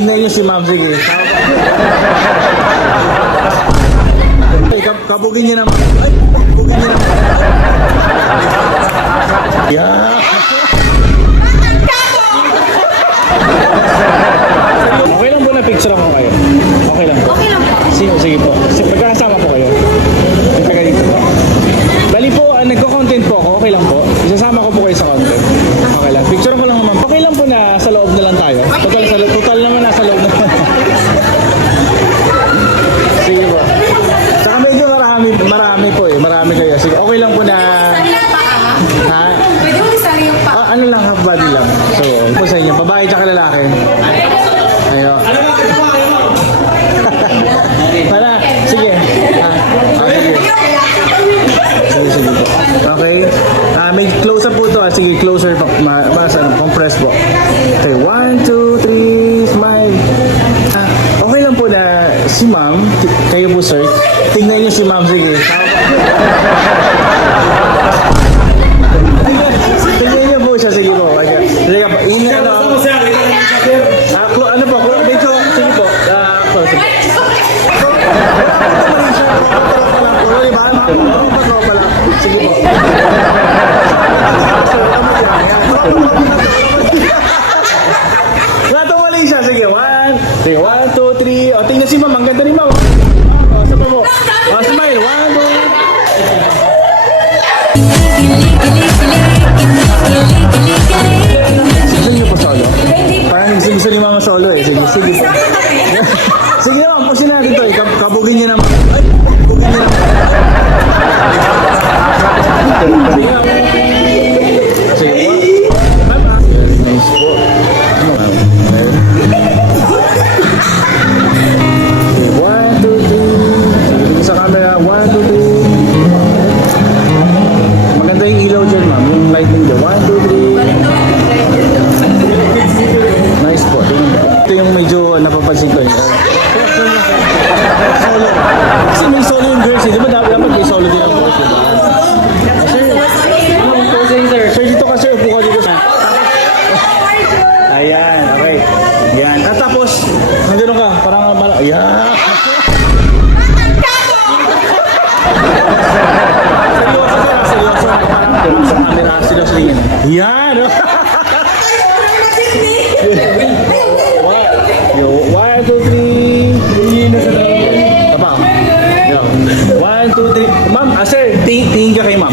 Tingnan niyo si ma'am, sige. Ay, kab kabugin niyo naman. Ay, kabugin niyo naman. Yeah. Okay lang po na picture ako kayo. Okay lang po. Okay lang po. Sige, sige po. Sige, Magkakasama po kayo. Bali po, uh, nagko-content po ako. Okay lang po. Isasama marami, marami po eh. Marami kayo. Sige, okay lang po na... Ha? Pwede mo isali yung paa. Ah, ano lang, half body lang. So, po sa inyo. Babae tsaka lalaki. Ayo. Para, sige. Ah, ah, sige. Sige, sige po. Okay. Ah, may closer po to. ah. Sige, closer si ma'am, kayo po sir, tingnan niyo si ma'am, sige. Tingnan niyo po siya, sige po. Sige po, ingat ano. Ah, clo- ano po, clo- dito, sige po. Ah, close. Sige po. Natumaling siya. Sige, one. Sige, one, two, three. O, tingnan si ma'am. Ang ganda ni ma'am. O, sabi mo. O, smile. One, two. Gusto medyo napapansin ko. eh. Solo. Kasi may solo yung girls eh. Di ba dapat dapat may solo din ang girls? Sir, po sir, sir? Sir, dito ka sir. Upo ka dito sa... Ayan, okay. Yan. At tapos, nandun ka. Parang... parang ayan. Seryoso sir, ah, seryoso. Parang sa camera, seryoso tingin. Yan. tingin ka kay ma'am.